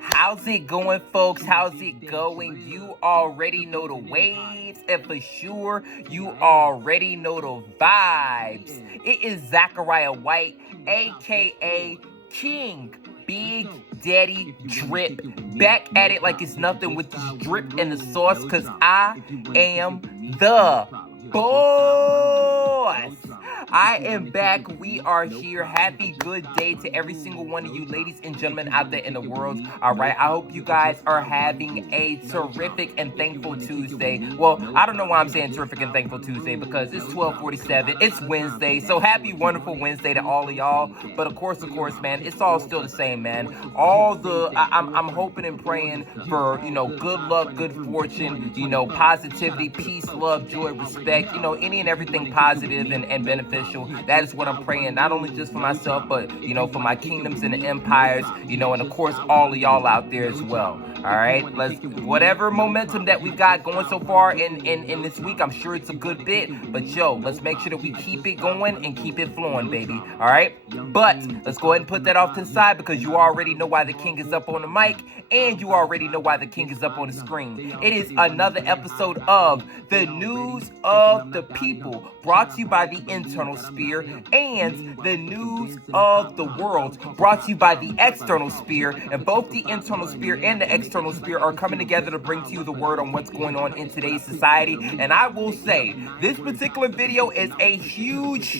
How's it going, folks? How's it going? You already know the waves, and for sure, you already know the vibes. It is Zachariah White, aka King Big Daddy Drip, back at it like it's nothing with the drip and the sauce, because I am the boss. I am back. We are here. Happy good day to every single one of you ladies and gentlemen out there in the world. All right. I hope you guys are having a terrific and thankful Tuesday. Well, I don't know why I'm saying terrific and thankful Tuesday, because it's 12:47. It's Wednesday. So happy, wonderful Wednesday to all of y'all. But of course, man, it's all still the same, man. I'm hoping and praying for, good luck, good fortune, positivity, peace, love, joy, respect, any and everything positive and beneficial. That is what I'm praying, not only just for myself, but, for my kingdoms and the empires, and of course, all of y'all out there as well. All right, whatever momentum that we've got going so far in this week, I'm sure it's a good bit, but let's make sure that we keep it going and keep it flowing, baby. All right, but let's go ahead and put that off to the side, because you already know why the king is up on the mic, and you already know why the king is up on the screen. It is another episode of the News of the People, brought to you by the Internal Sphere, and the News of the World, brought to you by the External Sphere. And both the Internal Sphere and the External Sphere are coming together to bring to you the word on what's going on in today's society. And I will say, this particular video is a huge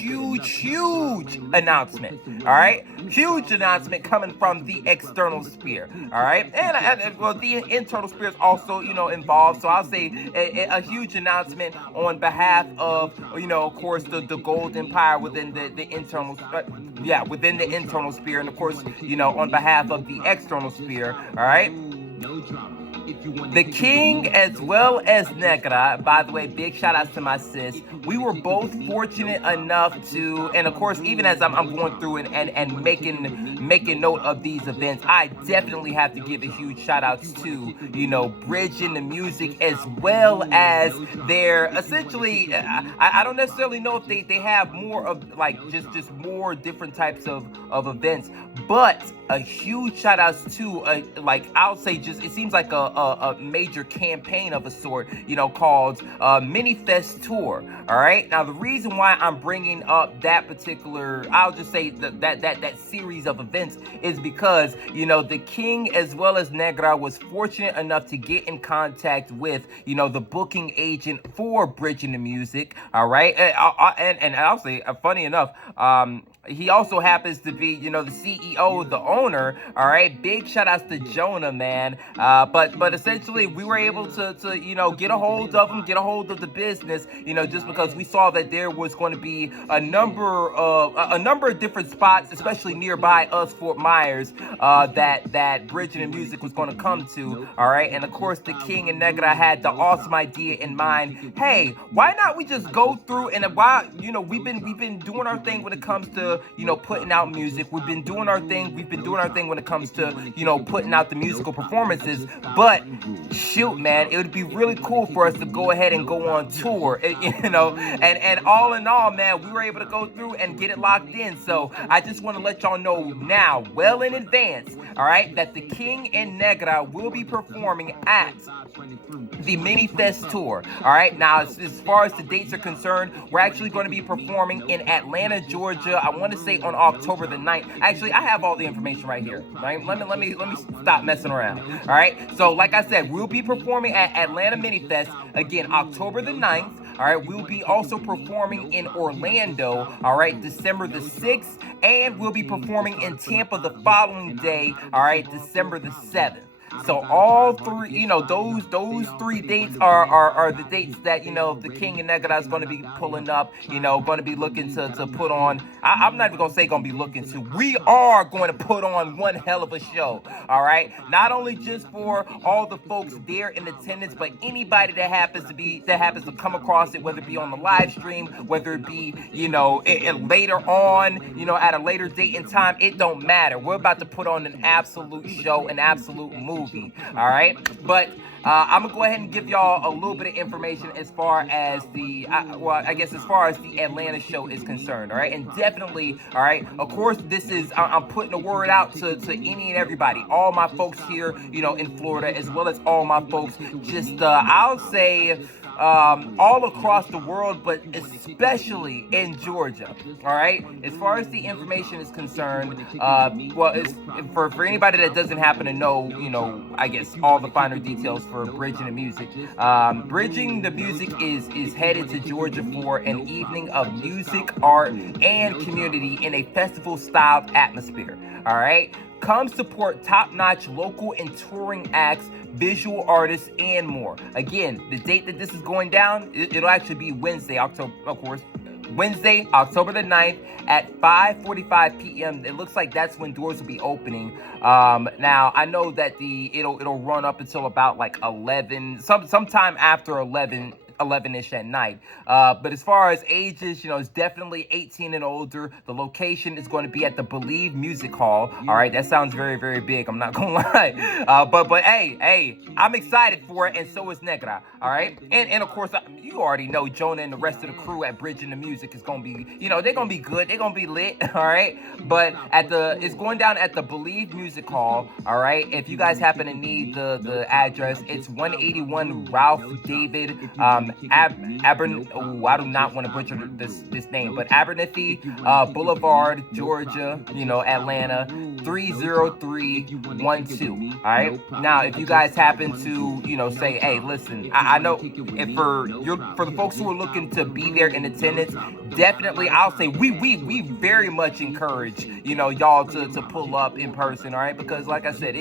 announcement. All right, huge announcement coming from the External Sphere. All right, and well, the Internal Sphere is also involved. So I'll say a huge announcement on behalf of of course the Gold Empire within the internal within the Internal Sphere, and of course on behalf of the External Sphere. All right. The king as well as Negra, by the way, big shout outs to my sis. We were both fortunate enough to, and of course, even as I'm going through and making note of these events, I definitely have to give a huge shout outs to, Bridging the Music, as well as their, essentially, I don't necessarily know if they have more of, like, just more different types of events, but a huge shout outs to, I'll say just, it seems like a major campaign of a sort, called MiniFest Tour. All right. Now, the reason why I'm bringing up that particular, I'll just say that series of events is because, the king as well as Negra was fortunate enough to get in contact with, the booking agent for Bridging the Music. All right. And I'll say, funny enough, he also happens to be, the CEO, the owner. All right. Big shout outs to Jonah, man. But essentially we were able to get a hold of him, get a hold of the business, just because we saw that there was going to be a number of different spots, especially nearby us, Fort Myers, that Bridging the Music was going to come to. All right. And of course, the king and Negra had the awesome idea in mind. Hey, why not we just go through, and while, we've been doing our thing when it comes to, putting out music. We've been doing our thing when it comes to, putting out the musical performances. But shoot, man, it would be really cool for us to go ahead and go on tour, and all in all, man, we were able to go through and get it locked in. So I just want to let y'all know now, well in advance, all right, that the king and Negra will be performing at the MiniFest Tour. All right. Now, as far as the dates are concerned, we're actually going to be performing in Atlanta, Georgia. I want to say on October the 9th. Actually, I have all the information right here. Right? Let me stop messing around. All right. So, like I said, we'll be performing at Atlanta MiniFest again, October the 9th. All right, we'll be also performing in Orlando, all right, December the 6th, and we'll be performing in Tampa the following day, all right, December the 7th. So all three, those 3 dates are the dates that, the king and Negra is going to be pulling up, going to be looking to put on. I'm not even going to say going to be looking to. We are going to put on one hell of a show, all right? Not only just for all the folks there in attendance, but anybody that happens to come across it, whether it be on the live stream, whether it be, later on, at a later date and time, it don't matter. We're about to put on an absolute show, an absolute movie. movie. All right, but I'm gonna go ahead and give y'all a little bit of information as far as the as far as the Atlanta show is concerned. All right, and definitely, all right, of course, this is I'm putting a word out to any and everybody, all my folks here, in Florida, as well as all my folks just I'll say all across the world, but especially in Georgia. All right, as far as the information is concerned, it's for anybody that doesn't happen to know, I guess all the finer details for Bridging the Music. Bridging the Music is headed to Georgia for an evening of music, art, and community in a festival-styled atmosphere. All right, come support top-notch local and touring acts, visual artists, and more. Again, the date that this is going down, it'll actually be Wednesday, October the 9th at 5:45 p.m. It looks like that's when doors will be opening. Now I know that it'll run up until about like 11, sometime after 11ish at night. But as far as ages, it's definitely 18 and older. The location is going to be at the Blvd Music Hall. All right, that sounds very, very big. I'm not gonna lie. But hey, I'm excited for it, and so is Negra. All right, and of course, you already know Jonah and the rest of the crew at Bridging the Music is gonna be, they're gonna be good. They're gonna be lit. All right, but it's going down at the Blvd Music Hall. All right, if you guys happen to need the address, it's 181 Ralph David I do not want to butcher this name, but Abernathy Boulevard, Georgia, Atlanta, 30312. All right. Now, if you guys happen to, say, hey, listen, I know if for the folks who are looking to be there in attendance, definitely, I'll say we very much encourage, y'all to pull up in person. All right, because like I said,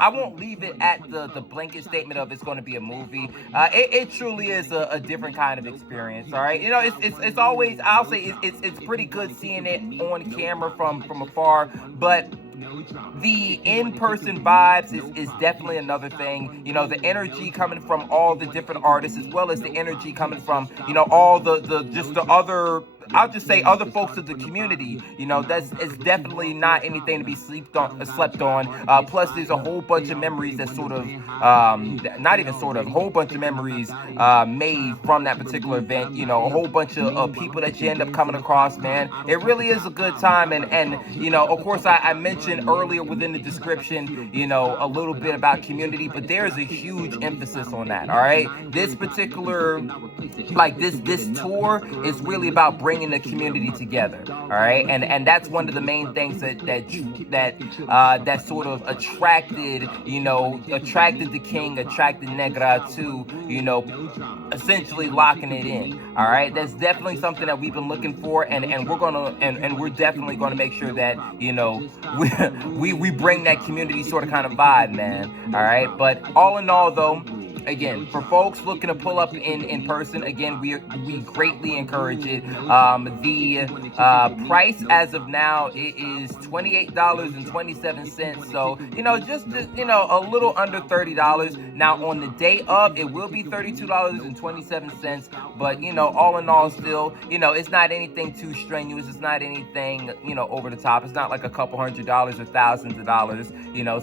I won't leave it at the blanket statement of it's going to be a movie. It truly is a different kind of experience. All right, it's always, I'll say it's pretty good seeing it on camera from afar, but the in-person vibes is definitely another thing. The energy coming from all the different artists, as well as the energy coming from all the other, I'll just say, other folks of the community. It's definitely not anything to be slept on. Plus, there's a whole bunch of memories that whole bunch of memories made from that particular event. A whole bunch of people that you end up coming across, man. It really is a good time. And of course, I mentioned earlier within the description, a little bit about community, but there's a huge emphasis on that. All right, this particular, this tour is really about bringing the community together. All right, and that's one of the main things that sort of attracted the King, attracted Negra to essentially locking it in. All right, that's definitely something that we've been looking for, and we're definitely gonna make sure that we bring that community sort of kind of vibe, man. All right, but all in all, though, again, for folks looking to pull up in person, again, we greatly encourage it. The price as of now, it is $28.27. So, just a little under $30. Now, on the day of, it will be $32.27. But, all in all, still, it's not anything too strenuous. It's not anything, over the top. It's not like a couple $100s or thousands of dollars,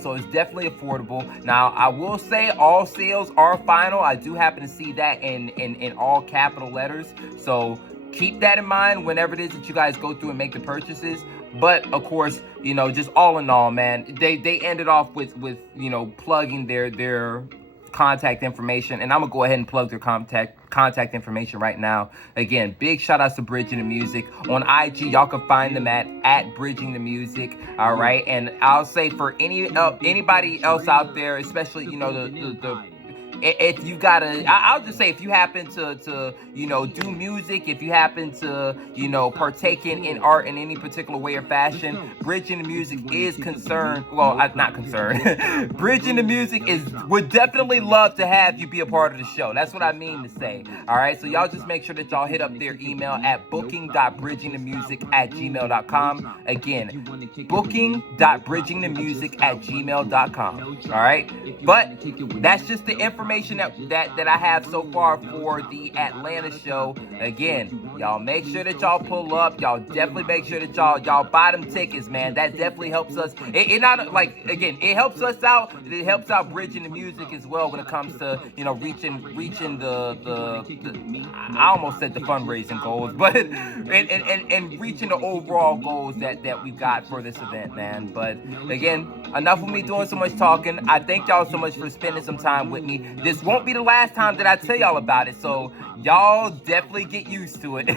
so it's definitely affordable. Now, I will say all sales are final. I do happen to see that in all capital letters. So keep that in mind whenever it is that you guys go through and make the purchases. But of course, just all in all, man, they ended off with plugging their contact information, and I'm gonna go ahead and plug their contact information right now. Again, big shout outs to Bridging the Music. On IG, y'all can find them at Bridging the Music. All right, and I'll say for anybody else out there, especially if you gotta, I'll just say, if you happen to do music, if you happen to partake in art in any particular way or fashion, Bridging the Music is concerned. Well, I'm not concerned. Bridging the Music would definitely love to have you be a part of the show. That's what I mean to say. All right, so y'all just make sure that y'all hit up their email at booking.bridgingthemusic@gmail.com. Again, booking.bridgingthemusic@gmail.com. All right, but that's just the information information that I have so far for the Atlanta show. Again, y'all make sure that y'all pull up. Y'all definitely make sure that y'all buy them tickets, man. That definitely helps us. It not like, again, it helps us out. It helps out bridging the music as well when it comes to, you know, reaching the I almost said the fundraising goals, but and reaching the overall goals that we've got for this event, man. But again, enough of me doing so much talking. I thank y'all so much for spending some time with me. This won't be the last time that I tell y'all about it, so y'all definitely get used to it.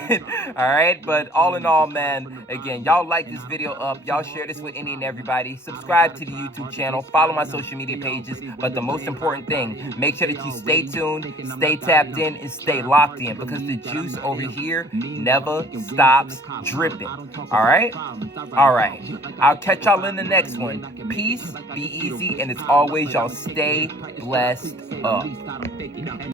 All right, but all in all, man, again, y'all like this video up, y'all share this with any and everybody, subscribe to the YouTube channel, follow my social media pages, but the most important thing, make sure that you stay tuned, stay tapped in, and stay locked in, because the juice over here never stops dripping. All right, I'll catch y'all in the next one. Peace, be easy, and as always, y'all stay blessed up.